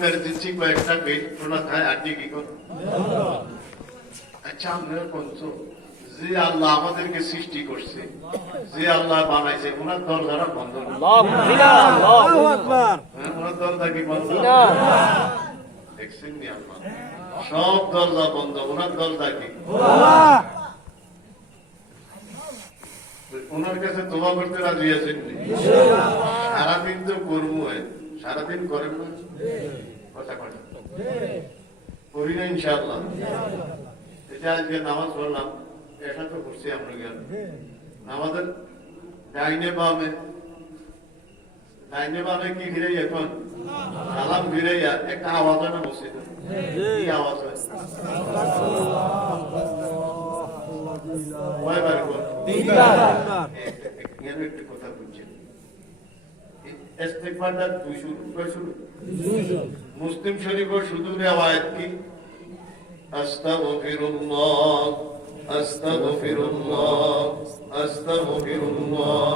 মেরে দিচ্ছি কয়েকটা পেট ওরা খায় আর কি করো। আচ্ছা আমরা বলছ যে আল্লাহ আমাদেরকে সৃষ্টি করছে, যে আল্লাহ বানাইছে ওনার দরজাটা বন্ধ না, ওনার দরজা কি বন্ধ? দেখছেন নি আল্লাহ সব দরজা বন্ধ, ওনার দরজা কি? ওনার কাছে তোবা করতে রাজি আছেন? সারাদিন তো কর্ম হয়, সারাদিন করেন না কথা কথা করি না ইনশাআল্লাহ। এটা আজকে নামাজ পড়লাম, এটা তো করছি আমরা জ্ঞান আমাদের ডাইনে বামে, ডাইনে বামে কি ঘিরে এখন সালাম ঘিরে একটা আওয়াজ হয় না মসজিদে, কি আওয়াজ হয়? কয়বার কর একটু কথা বুঝছেন? ইস্তেগফারটা 200 মুসলিম শরীফের শুধু রিওয়ায়াত কি আস্তাগফিরুল্লাহ আস্তাগফিরুল্লাহ আস্তাগফিরুল্লাহ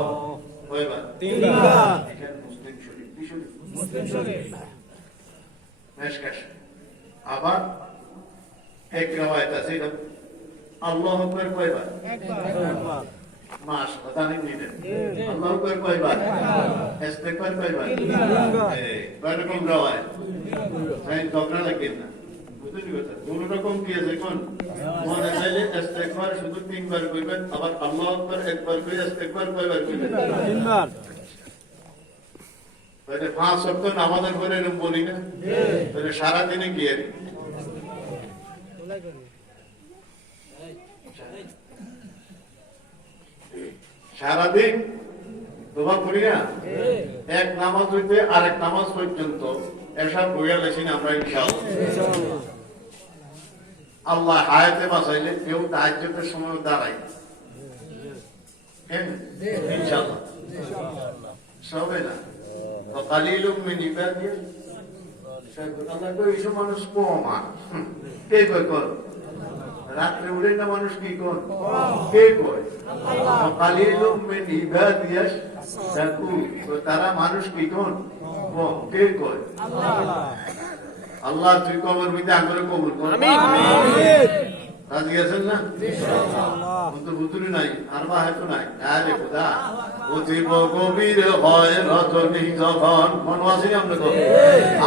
কয়বার? 3 বার। এটা মুসলিম শরীফ, কি শরীফ? মুসলিম শরীফ। মেশকাশ আবার এক রিওয়ায়াত আছে আল্লাহু আকবার কয়বার? একবার। মাস কথা নেই নিলেন আল্লাহু আকবার কয়বার? ইস্তেগফার কয়বার? কয় রকম রিওয়ায়াত? তাই দরকার লাগে না, বুঝলেন কথা? কোন রকম কি আছে কোন মনে চাইলে ইস্তেগফার শুধু 3 বার কইবেন, আবার আল্লাহু আকবার একবার কই ইস্তেগফার কয়বার কইবেন? 3 বার। তাহলে 5 ওয়াক্ত নামাজের পরে এরকম বলি না, তাহলে সারা দিনে কি আর সারাদিন দোয়া করি না, এক নামাজ হইতে আরেক নামাজ পর্যন্ত এসব বইয়া লেছি না আমরা ইনশাআল্লাহ। আল্লাহ হায়াতে বাঁচাইলে কেউ তাহাজ্জুদের সময় দাঁড়াই ইনশাআল্লাহ সবে না কালিলুম মিন ইবাদিয়া আল্লাহ তো এইসব মানুষ কম আর কে কর রাত্রে উঠে না মানুষ কি কোন কে কয় কালিলুম মিন ইবাদিয়া তারা মানুষ কি কোন কম কে কয় আল্লাহ তুই কবর ভিতরে আঙ্গুলে কবুল কর আমিন রাজি আছেন না ইনশাআল্লাহ কিন্তু বুঝুরি নাই আর বা হেতু নাই আরে খোদা অতীব গভীর হয় রজনী যখন মন আছে আমরা কই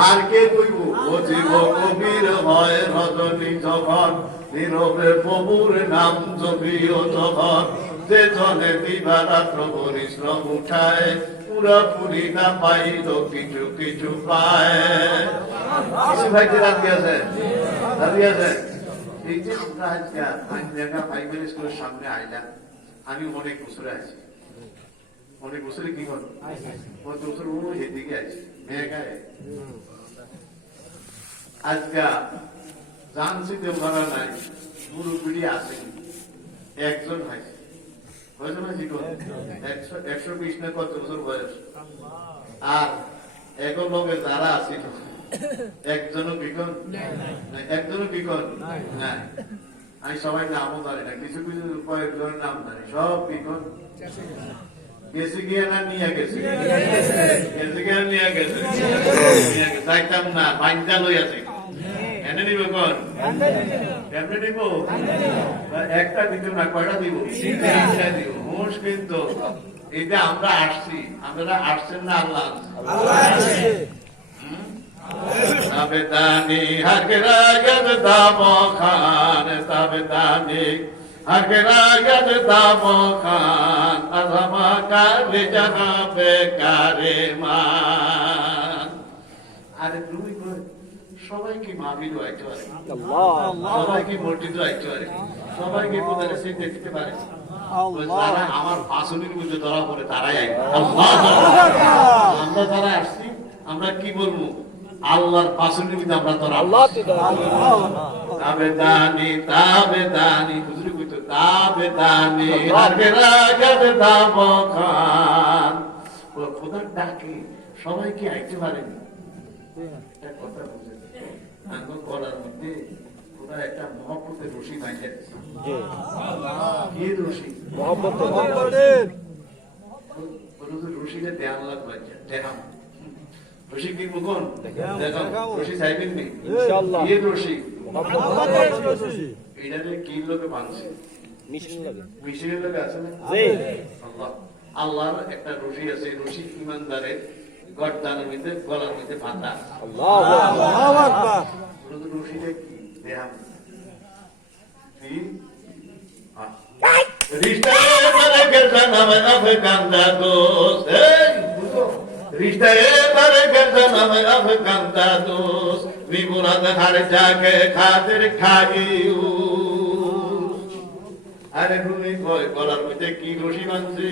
আর কে কইব অতীব গভীর হয় রজনী যখন নীরবে প্রভুর নাম জপিও তখন যে জনে দিবারাত্র পরিশ্রম উঠায় পুরাপুরি না পাইল কিছু কিছু পায় কিছু ভাইতে রাজি আছে রাজি আছে এই যে আমরা আজকে আইনলেখা প্রাইমারি স্কুলের সামনে আইলাম, আমি অনেক বছরে আছি, অনেক বছরে কি হল অনেক বছর এদিকে আছি মেয়েগায় আজকে জানছি দেওয়ারা নাই মুরব্বী আসেনি, একজন হয়েছে হয়েছে না জি 120 না কত বছর বয়স, আর এখন লোকের যারা আছে একজনও বিকন একজনও বিকন নাই, আমি সবাই নামও জানি না, কিছু কিছু কয়েকজনের নাম জানি, সব বিকন গেছে গিয়ে না নিয়ে গেছে গেছে গিয়ে নিয়ে গেছে চাইতাম না বাইন্দা লই আছে এনে নিব কন কেমনে নিব একটা দিব না কয়টা দিব দিব মোষ কিন্তু এটা আমরা আসছি, আমরা আসছেন না আল্লাহ আসছে তাবেদানি হকরাগত দাম খান তাবেদানি হকরাগত দাম খান আযমা কারে জানাবে কারে মান। আরে তুমি সবাইকে মাহফিল আইতে পারে, সবাইকে মসজিদ আইতে পারে, সবাইকে কোথায় দেখতে পারে, যারা আমার পাঁচনের মধ্যে ধরা পড়ে তারাই আইবে। আমরা যারা আসছি আমরা কি বলবো আল্লাহর পাঁচনের মধ্যে আমরা ধরা তাবেদানি তাবেদানি হুজুর কইতো তাবেদানি হকরাগত দাম খান খোদার ডাকে সবাইকে আইতে পারেনি, একটা কথা বুঝে আঙ্গুল করার মধ্যে ওরা একটা মহব্বতের রশি বাইরে কি রশি মহব্বতের রশিটা দেয়াল লাগবে দেখাম রশি কিনবো কোন দেখাও রশি চাইবেন নি ইনশাআল্লাহ এই রশি রশি এটারে কি লোকে ভাঙছে মিশন লাগে মিশনের লোকে আছে না জি আল্লাহ আল্লাহর একটা রশি আছে রশি ইমানদারের গর্দানের মধ্যে গলার মধ্যে বাঁধা আল্লাহু আকবার শুধু রশিটা কি দেহাম কি रिश्ता पर करता नाम अफगानदा दोस्त रिश्ता पर करता नाम अफगानदा दोस्त विमुराद हर जाके खातिर खागियो আরে রুমি কয় গলার মধ্যে কি রশি বাঁধছে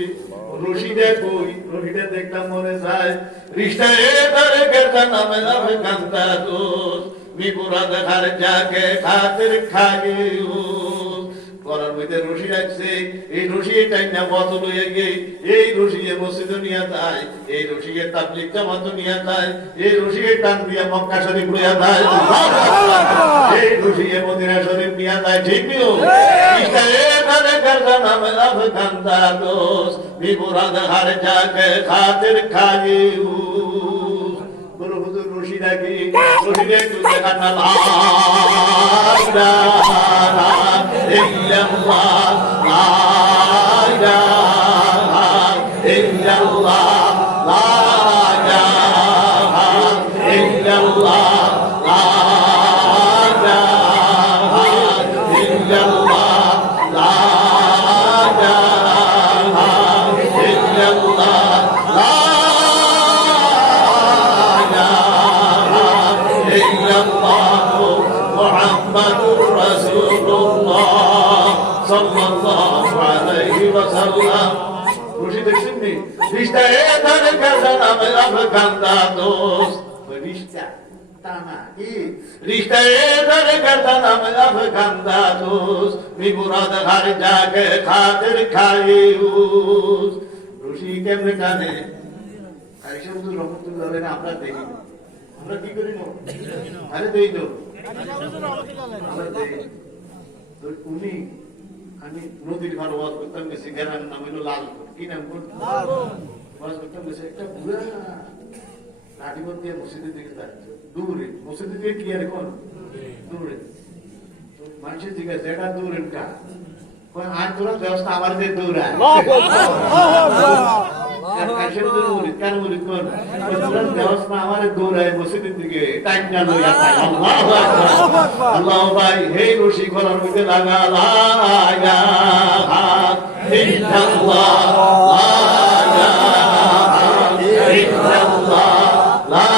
রশিটা কই রশিটা দেখলাম মনে যায় রিশতা এবারে করতা নামে আফগানদা দোস্ত বিপুরাদ হার যাকে খাতির খাগিও গলার মধ্যে রশি রাখছে এই রশি টাইনা বদল হয়ে গিয়ে এই রশি মসজিদে নিয়ে যায় এই রশি তাবলীগ জামাত নিয়ে যায় এই রশি টান দিয়া মক্কা শরীফ লইয়া যায় এই রশি মদিনা শরীফ নিয়ে যায় ঠিক নিও अफगानदा दोस्त विमुराद हर जाके खातिर खागियो बोलो हुजूर रशीदा की रशीदे तुझे करना ला इलाहा इल्लल्लाह ला इलाहा इल्लल्लाह ला इलाहा इल्लल्लाह ला इलाहा इल्लल्लाह sallallahu alaihi wasallam রশি দেখছেন নি রিশতা এ ধরে কাজা নামে আফগানদা দোস্ত রিশতা টানা কি রিশতা এ ধরে কাজা নামে আফগানদা দোস্ত বিপুরাদ হার জাগে খাতির খাইও রশি কেমনে টানে আয়েশা হুজুর রহমাতুল্লাহ আলাইহি আমরা দেখি আমরা কি করি না আরে দেই তো আমরা দেখি তো উনি আমি নদীর ঘর ওয়াজ করতাম গেছি গ্রামের নাম হলো লালপুর কি নাম ওয়াজ করতাম গেছি একটা বুড়া লাঠিবর দিয়ে মসজিদের দিকে যাচ্ছে দূরে মসজিদের দিকে কি আর কোন দূরে মানুষের দিকে যেটা দূরে কা আজ তোরা ব্যবস্থা আমার দিয়ে দূরে কেন বলি কোন ব্যবস্থা আমার দৌড়ায় মসজিদের দিকে টাইম না লইয়া আল্লাহ ভাই হে রশি গলার মধ্যে লাগা লা ইলাহা ইল্লাল্লাহ লা ইলাহা ইল্লাল্লাহ লা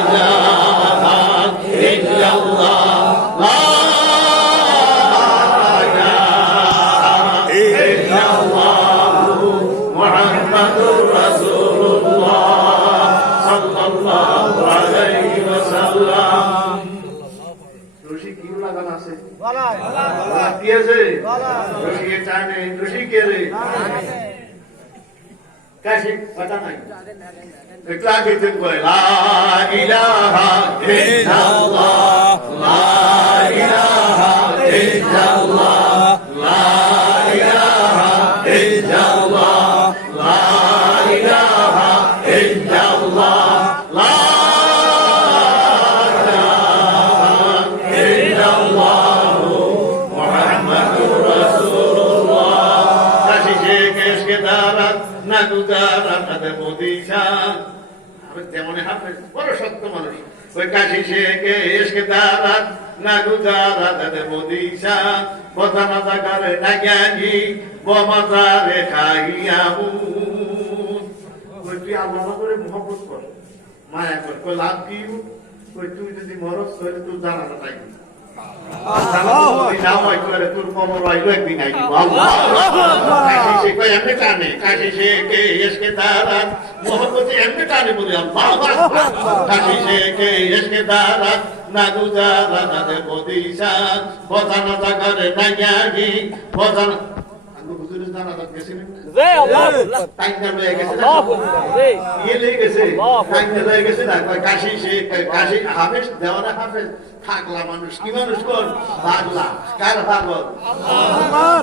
ইলাহা ইল্লাল্লাহ লা ইলাহা ইল্লাল্লাহ মুহাম্মাদুর রাসূলুল্লাহ সাল্লাল্লাহু আলাইহি ওয়াসাল্লাম রশি কি লাগানো আছে গলা কি আছে রশি কে টানে রশি কে রে কাশি পতা নাই একটু আগে তুমি কয় লা ইলাহা ইল্লাল্লাহ লা ইলাহা ইল্লাল্লাহ লা ইলাহা ইল্লাল্লাহ লা ইলাহা ইল্লাল্লাহ লা যেমন হাফেজ বড় সত্য মানুষ ওই কাশি শেখে এসকে দাঁড়াত না গুজারা তাদের মদিসা কথা মাথা করে না জ্ঞানী বমাতা রে খাইয়ামু ওই তুই আল্লাহ করে মহব্বত কর মায়া কর কই লাভ কি ওই তুই যদি মরস তাহলে তুই জানাটা পাইবি তোর কবর আইলো একদিন আইবি আল্লাহ কাশি শেখে এমনি টানে কাশি শেখে এসকে দাঁড়াত মোহাম্মদ এমনি টানে বলি আল্লাহ কাশি শেখে এসকে দাঁড়াত না গুজারা তাদের মদিসা কথা মাথা করে না জ্ঞানী কথা হুজুরের জানাজাত গেছিলেন জি আল্লাহ টাইমটা লয়ে গেছে জি ইয়ে লয়ে গেছে টাইমটা লয়ে গেছে না কয় কাশি সে কাশি হাফেজ দেওয়ানা হাফেজ থাকলা মানুষ কি মানুষ কোন পাগলা কার পাগল আল্লাহ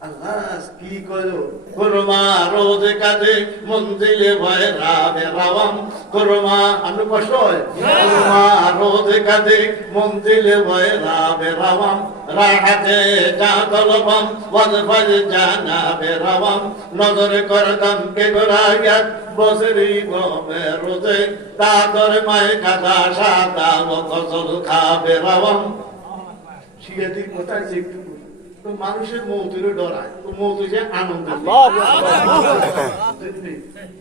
আল্লাহ কি কইলো কুরমা রোজ কাজে মন্দিরে ভয় রাবে রাওয়াম কুরমা আমি কষ্ট হয় কুরমা রোজ কাজে মন্দিরে ভয় রাবে রাওয়াম রাহাতে যা তলবম ওয়াজফাজ জানাবে রাওয়াম নজর করতাম কে গোরায়াত বসরি গমে রোজে তাদর মায় কাদা সাদা ও গজল খাবে রাওয়াম শিয়াতি কোথায় একটু তো মানুষের মৌতেরও ডরায় তো মৌত হচ্ছে আনন্দ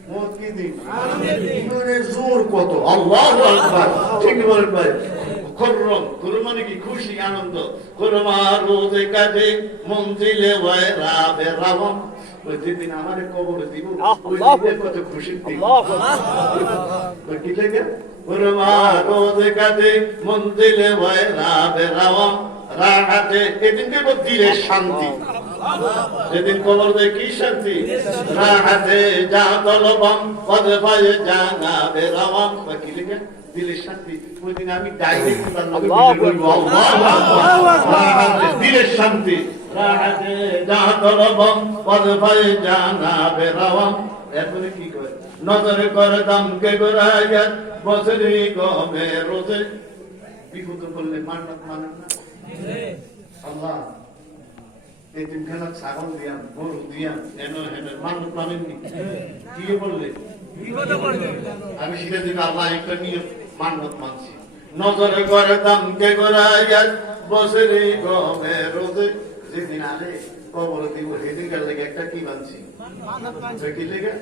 মৌত কি দিন ইমানের জোর কত আল্লাহু আকবার ঠিক বলেন ভাই খুররম খুররম মানে কি খুশি আনন্দ খুরমা রোজে কাজে মঞ্জিলে ওয়ায় রাবে রাবম ওই যেদিন আমার কবরে দিব ওই দিনে কত খুশির দিন ওই কি লেগে খুরমা রোজে কাজে মঞ্জিলে ওয়ায় রাবে রাবম রাহাতে এদিনকে দিলে শান্তি যেদিন কবর দেয় কি শান্তি রাহাতে যা তলবম ওয়াজফায়ে জানাবে রাওয়াম কি লেগে দিলে শান্তি ওই দিন আমি ডাইরেক্ট বলবো আল্লাহু আকবার দিলে শান্তি রাহাতে যা তলবম ওয়াজফায়ে জানাবে রাওয়াম এরপরে কি করে নজরে করে দাম কে গোরায়াত বসরি গমে রোজে বিপদ করলে মান্নাত মানেন না আল্লাহ এই তিনখানা ছাগল দিয়াম গরু দিয়াম এনে এনে মান্নাত মানেননি কি বললে আমি সেটা দিন আল্লাহ একটা নিয়ে মান্নাত মানছি নজরে করে দাম কে গোরায়াত বসরি গমে রোজে যেদিন আলে কবর দিব সেদিনকার লেগে একটা কি মানছি কি লেগে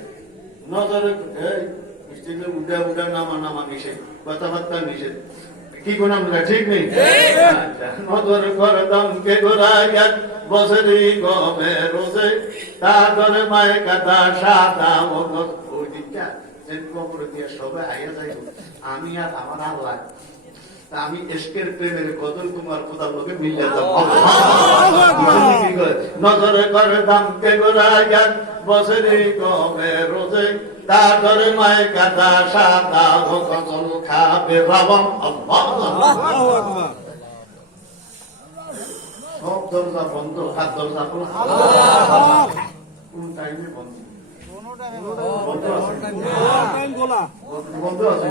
নজরে এই উডা উডা নামা নামা নিষেধ কথাবার্তা নিষেধ কি কোন আমরা ঠিক নেই নজর করতাম কে গোরায়াত বসরি গমে রোজে তারপরে মায়ের কাটা সাদা ওই দিনটা যে কবরে দিয়ে সবাই আইয়া যাই আমি আর আমার আল্লাহ আমি এসকের প্রেমের কদর কুমার খোদার লোকে মিলে যাব নজর করতাম কে গোরায়াত বসরি গমে রোজে তারপরে মায়ের কাটা সাদা ও গজল খাবে রাবম আল্লাহু আকবার সব দরজা বন্ধ হাত দরজা খোলা কোন টাইমে বন্ধ বন্ধ আছে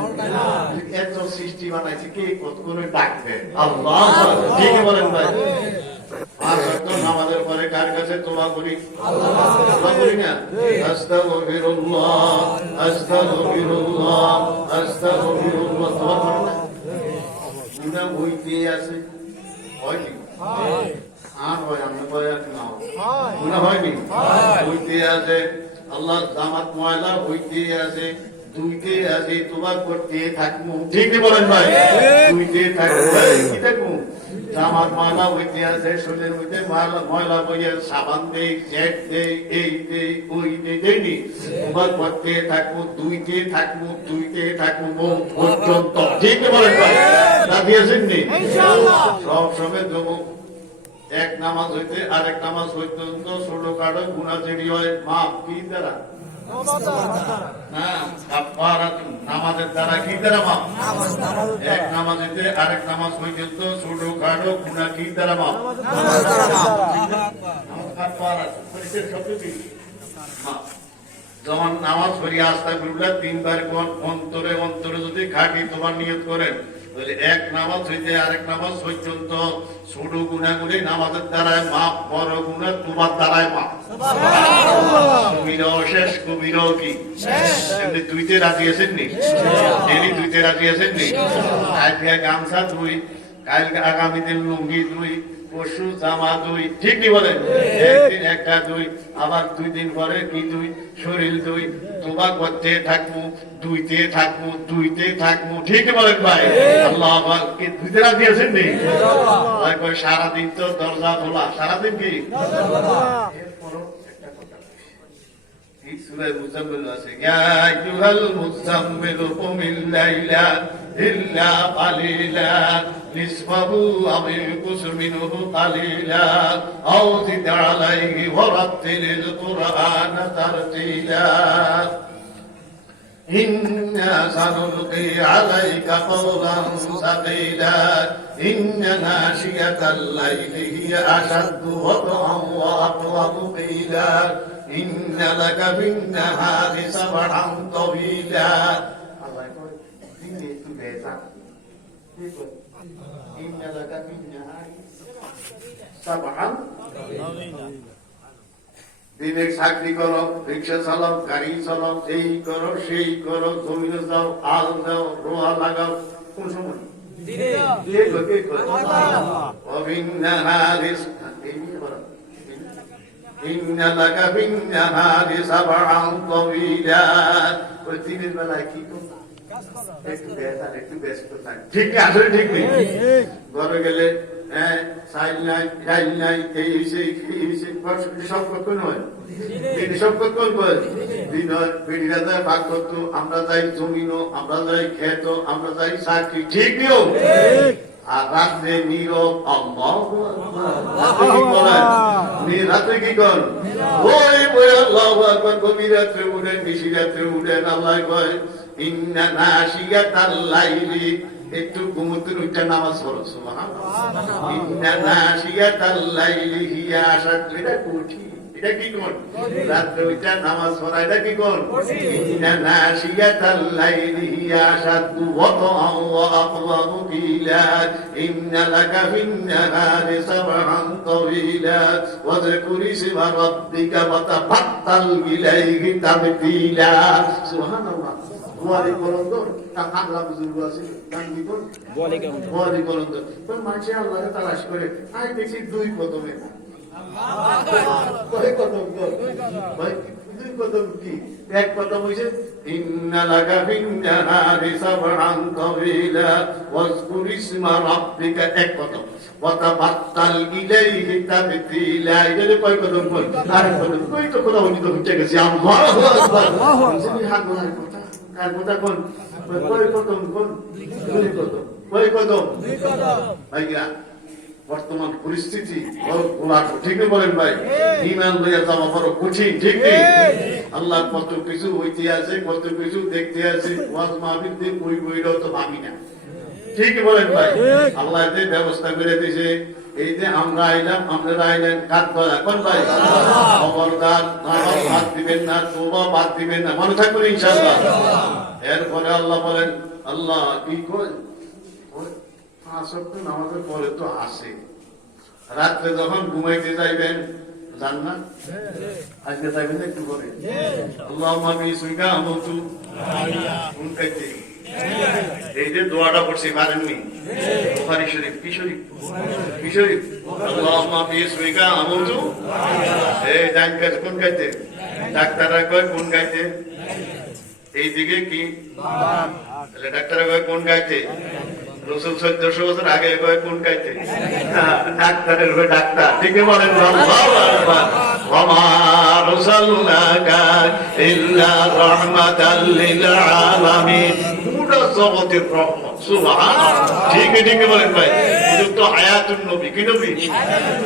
এত সৃষ্টি বানাইছে কে কত করে ডাকবে আল্লাহ ঠিক বলেন ভাই আর আমাদের পরে কার কাছে তোবা করি তোবা করি না আস্তাগফিরুল্লাহ আস্তাগফিরুল্লাহ আস্তাগফিরুল্লাহ তোবা করি না গুনাহ হইতে আছে হয়নি আর হয় আমরা কয় আর না গুনাহ হয়নি হইতে আছে আল্লাহ জামাত ময়লা হইতে আছে দুইতে আছে তোবা করতে থাকবো ঠিক বলেন ভাই দুইতে থাকবো কি থাকবো জামাত ময়লা হইতে আছে শরীরের মধ্যে ময়লা বইয়ের সাবান দেই জেট দেই এই দেই ওই দেই দেয়নি তোবা করতে থাকবো দুইতে থাকবো পর্যন্ত ঠিক বলেন ভাই রাজি আছেন নি সব সময় দেবো এক নামাজ হইতে আরেক নামাজ পর্যন্ত ছোট কাটো গুণা চেরি হয় মাপ কি দ্বারা না নামাজের দ্বারা কি দ্বারা মাপ এক নামাজ হইতে আরেক নামাজ পর্যন্ত ছোট কাটো গুণা কি দ্বারা মাপ যখন নামাজ পড়ি আস্তাগফিরুল্লাহ তিনবার কোন অন্তরে অন্তরে যদি খাটি তোমার নিয়ত করেন এক নামাজ হইতে আরেক নামাজ পর্যন্ত ছোট গুণাগুলি নামাজের দ্বারায় মাপ বড় গুণা তোমার দ্বারায় মাপ কবিরাও শেষ কবিরাও কি এমনি দুইতে রাজি আছেন নি দুইতে রাজি আছেন নি আজকে গামছা দুই কালকে আগামী দিন লুঙ্গি দুই পশু জামা দুই ঠিক নি বলেন একদিন একটা দুই আবার 2 দিন পরে কি দুই শরীর দুই তোবা করতে থাকবো দুইতে থাকবো ঠিক বলেন ভাই আল্লাহ কি দুইতে রাজি আছেন নি সারাদিন তো দরজা খোলা সারাদিন কি সূরা মুজাম্মিল আছে ইয়া আইয়ুহাল মুজাম্মিল কুমিল লাইলা ইল্লা কালিলা নিসফাহু আও ইনকুস মিনহু কালিলা আও জিদ আলাইহি ওয়া রাত্তিলিল কুরআনা তারতিলা إنا سنلقي عليك قولا ثقيلا إن ناشئة الليل هي أشد وطئا وأقوم قيلا إن لك في النهار سبحا طويلا إن لك في النهار سبحا দিনে চাকরি করো, রিক্সা চালাও, গাড়ি চালাও, এই করো সেই করো, জমিনে যাও, আল দাও, রোয়া লাগাও, কোন সময় দিনের বেলায় কি করো? একটু ব্যস্ত থাক। ঠিক নেই, আসলে ঠিক নেই। ঘরে গেলে চাইল নাই, ডাইল নাই, এই হয়েছে, সব কখন হয়? সব কখন হয়? দিন হয়, পিড়িরা যায় ভাগ করতো, আমরা যাই জমিনো, আমরা যাই খেত, আমরা যাই চাকরি, ঠিক নিও। আর রাত্রে নীরব, রাত্রে কি কর? ওই বই আল্লাহু আকবার, গভীর রাত্রে উঠেন, বেশি রাত্রে উঠেন, আল্লাহ কয় ইন্না নাশিয়াতাল লাইলি, একটু ঘুমোতে উঠে নামাজ পড়ো, সুবহানাল্লাহ। ইন্না নাশিয়াতাল লাইলি হিয়া আশাদ্দু, এটা কঠিন, এটা কি কোন? রাত্রে উঠে নামাজ পড়া, এটা কি কোন? ইন্না নাশিয়াতাল লাইলি হিয়া আশাদ্দু ওয়াতআন ওয়া আqwamu qila ইন্না লাকা ফিন নাহারি সাবহান তাওয়িলা ওয়াযকুর ইসমা রাব্বিকা ওয়া তাবাত্তাল ইলাইহি তাবতীলা। সুবহানাল্লাহ। বুয়ারি কলন্দ তা আগলা বুজুর্গ আছে, গান দিব বুয়ারি কলন্দ তো মাঝে আল্লাহকে তালাশ করে আই দেখি দুই কদমে কয় কদম ভাই, দুই কদম কি? এক কদম হইছে ইন্না লাকা ফিন নাহারি সাবহান তাওয়িলা ওয়াজকুর ইসমা রাব্বিকা, এক কদম, ওয়া তাবাত্তাল ইলাইহি তাবতীলা, এটা কয় কদম কই? আরেক কদম কই? তো কথা বলি তো উঠে গেছে, আল্লাহু আকবার। মুসলিম হাত ধরার কথা কার কথা কোন? কয় কদম কোন? দুই কদম। কয় কদম? দুই কদম। ভাইয়া বর্তমান পরিস্থিতি বড় গোলাট, ঠিক বলেন ভাই? ঈমান লইয়া যাওয়া বড় কঠিন, ঠিক নেই? আল্লাহ কত কিছু হইতে আছে, কত কিছু দেখতে আছে, ওয়াজ মাহফিল দিয়ে বই বইটাও তো ভাবি না, ঠিক বলেন ভাই? আল্লাহ যে ব্যবস্থা করে দিয়েছে, এই যে আমরা আইলাম, আপনারা আইলেন, কাজ করা কোন ভাই? খবরদার বাদ দিবেন না, তোবা বাদ দিবেন না, মনে থাকবেন ইনশাআল্লাহ। এরপরে আল্লাহ বলেন, আল্লাহ কি করেন? নামাজের পরে তো আসে, রাত্রে যখন ঘুমাইতে যাইবেন, জান না আজকে যাইবেন একটু পরে, আল্লাহুম্মা বিসমিকা আমতু, কোন কাইতে এই যে দোয়াটা পড়ছি পারেননি? বুখারী শরীফ, কি শরীফ? কি শরীফ? আল্লাহুম্মা বিসমিকা আমতু, এই জান কাজ কোন কাইতে? ডাক্তাররা কয় কোন কাইতে? এইদিকে কি তাহলে ডাক্তাররা কয় কোন কাইতে? রসুল 1400 বছর আগে কয় কোন কাইতে? ডাক্তারের হয়ে ডাক্তার, ঠিক বলেন? আল্লাহু আকবার। ওয়া মা আরসালনাকা ইল্লা রাহমাতাল লিল আলামিন, পুরো জগতের রহমত, সুবহানাল্লাহ। ঠিক ঠিক বলেন ভাই? যুক্ত হায়াতুন নবী, কি নবী?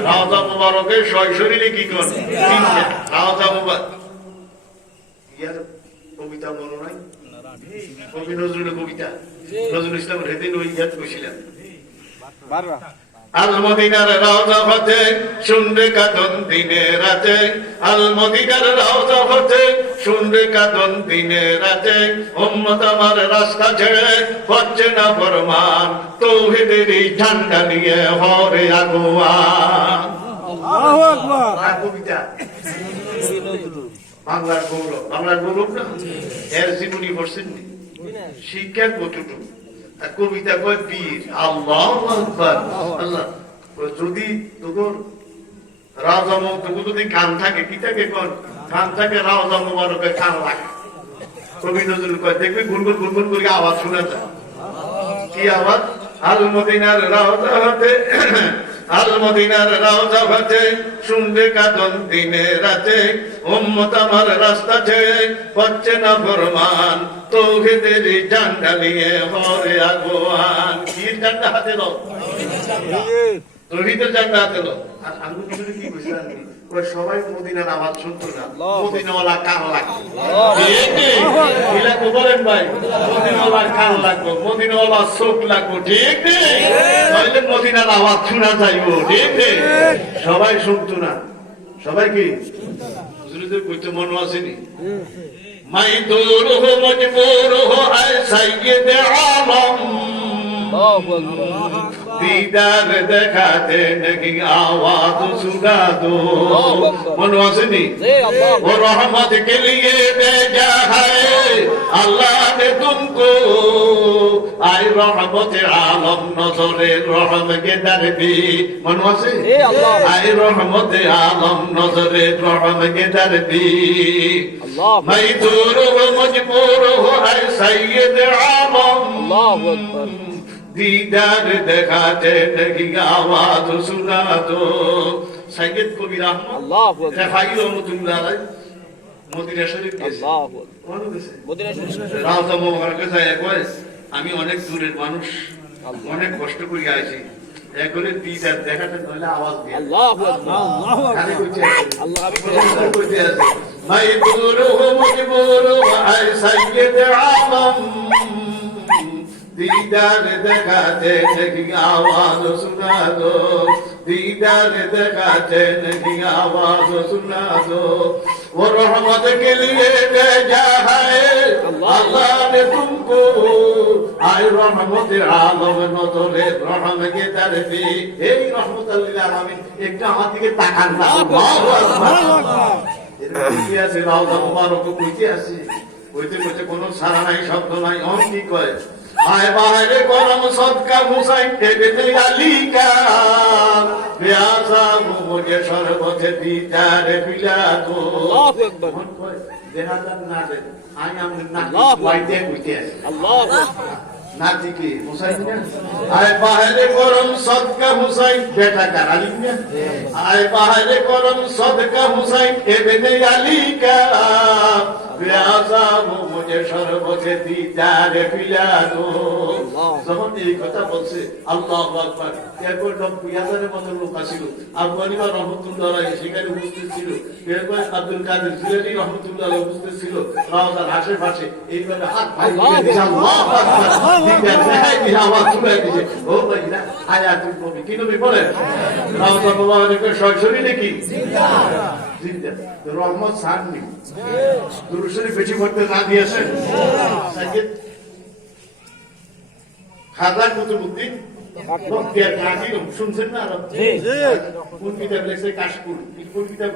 রাওজা মুবারকের শরীরে কি কোন? তিনটা রাওজা মুবারক। ইয়ার কবিতা মনে নাই? কবি নজরুলের কবিতা, নজরুল ইসলামের হেদিন ওই ইয়াদ কইছিলেন, আল মদিনার রওজা হতে শুনবে কাঁদন দিনে রাতে, আল মদিনার রওজা হতে শুনবে কাঁদন দিনে রাতে, উম্মত আমার রাস্তা ছেড়ে হচ্ছে না ফরমান, তাওহীদেরই ঝান্ডা নিয়ে হরে আগুয়ান। আল্লাহু আকবার। কবিতা বাংলার গৌরব, বাংলার গৌরব না? এর জীবনী পড়ছেন, শিক্ষা কতটুকু? কবিতা কয় বীর, আল্লাহু আকবার। আল্লাহ যদি তোর রাজা মুবারক যদি কান থাকে, কি থাকে কোন? কান থাকে, রাজা মুবারকের কান লাগে। কবি নজরুল কয় দেখবি গুনগুন গুনগুন করে আওয়াজ শোনা যায়। কি আওয়াজ? আল মদিনার রওজা হতে, আল মদিনার রওজা হতে শুনবে কাঁদন দিনে রাতে, উম্মত আমার রাস্তা ছেড়ে হচ্ছে না ফরমান, তাওহীদেরই ঝান্ডা নিয়ে হরে আগুয়ান। কি ঝান্ডা হাতে দাও? তাওহীদের ঝান্ডা হাতে দাও। আর আঙ্গুল কি কইছেন? ওই সবাই মদিনার আওয়াজ শুনতো না, আল্লাহ। মদিনাওয়ালা কার লাগবে? আল্লাহ। ঠিক নেই? কি লাগবে বলেন ভাই? মদিনাওয়ালা কার লাগবে? মদিনাওয়ালা চোখ লাগবে, ঠিক নেই? তাহলে মদিনার আওয়াজ শোনা যাইব, ঠিক নেই? সবাই শুনতো না, সবাই কি হুজুরদের কইতে মনে আসেনি? মাই দূর হো মজবুর হো আয় সাইয়্যিদ আলম, আল্লাহু আকবার दीदार दिखाते नहीं आवाज सुना दो। मनो असनी জি আল্লাহ वो रहमत के लिए भेजा है अल्लाह ने तुमको, आए रहमत आलम नजरे रहम के दर भी। मनो असे জি আল্লাহ आए रहमत आलम नजरे रहम के दर भी। আল্লাহ मैं दूर हो मजबूर हो आए सैयद आलम, আল্লাহু আকবার दीदार दिखाते नहीं आवाज सुना दो। सैयद कबीर अहमद আল্লাহু আকবার রেফাই রহমতুল্লাহ আলাইহি মদিনা শরীফ গেছে, আল্লাহু আকবার কোন গেছে? মদিনা শরীফ রাউজা মোবারকে যায় কয় আমি অনেক দূরের মানুষ, আল্লাহ। অনেক কষ্ট করে আইছি, একবারে দিদার দেখাতে নইলে আওয়াজ দিয়ে আল্লাহু আকবার খালি কইতে আছে। আল্লাহ আমি খালি কইতে আছে মাই দূর হো মজবুর আয় সৈয়দ আলম, दीदार दिखाते नहीं आवाज सुना दो, दीदार दिखाते नहीं आवाज सुना दो। वो रहमत के लिए भेजा है अल्लाह ने तुमको, आए रहमत आलम नजरे रहम के दर भी। हे रहमत लिल आलामीन, একটা আমার দিকে তাকান না। আল্লাহু আকবার। এরকম কি আছে রাউজা মুবারক কইতে আছে, কইতে কইতে কোনো সারা নাই, শব্দ নাই, অন কি কয় आए बाहर करम सदका हुसैन इब्ने अली का, प्यासा मुझे शरबत दीदार पिला दो। আল্লাহু আকবার मन कोई देना तक ना दे, आई हम ना अल्लाह। वाइदे कुछ है আল্লাহু আকবার नाती की हुसैन ने आए बाहर करम सदका हुसैन बेटा का अली ने, आए बाहर करम सदका हुसैन इब्ने अली का, प्यासा मुझे शरबत दीदार पिला दो। যখন এই কথা বলছে আল্লাহু আকবার, এরপর 90,000-এর মতো লোক আসিল, আবু হানিফা রাহমাতুল্লাহ আলাইহি সেখানে উপস্থিত ছিল, এরপর আব্দুল কাদের জিলানী রাহমাতুল্লাহ আলাইহি উপস্থিত ছিল, রাওজার আশেপাশে এইভাবে হাত ভাঙিয়ে দিয়েছে, আল্লাহু আকবার, দিদার দেখাই দিয়ে আওয়াজ শুনাই দিয়েছে, ও ভাইরা আয়াতুল নবী, কি নবী বলেন? রাওজা মুবারকের সরাসরি নাকি জিন্দা, রহমত সাননি দুরূদ শরীফ বেশি পড়তে না দিয়েছেন সাইয়্যিদ খাজা কুতুবউদ্দিন বখতিয়ার কাজী, শুনছেন না? জি কোন কিতাব লেখছে? কাশকুল। কোন কিতাব?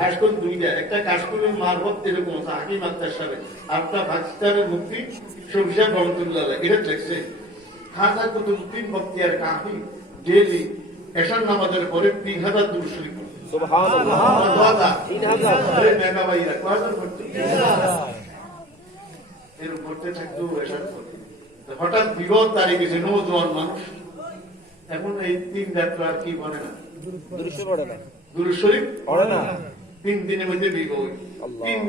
কাশকুল দুইটা, একটা কাশকুলের মারফত এরকম আছে হাকিম আক্তার সাহেব, আরেকটা পাকিস্তানের মুফতি শমশা রহমতুল্লাহ আলাইহি, এটা লেখছে খাজা কুতুবউদ্দিন বখতিয়ার কাজী ডেইলি এশার নামাজের পরে 3000 দুরূদ শরীফ পড়ে। সুবহানাল্লাহ 3000 আরে মেগা ভাইরা কয়জন পড়তে? এর পড়তে থাকতো এশার পরে। তো হঠাৎ বিগত তারিখে যে নওজোয়ান মানুষ এখন এই 3 রাত আর কি বলে না, দুরূদ পড়ে না দুরূদ শরীফ পড়ে না 3 দিনের মধ্যে বিগত আল্লাহ। 3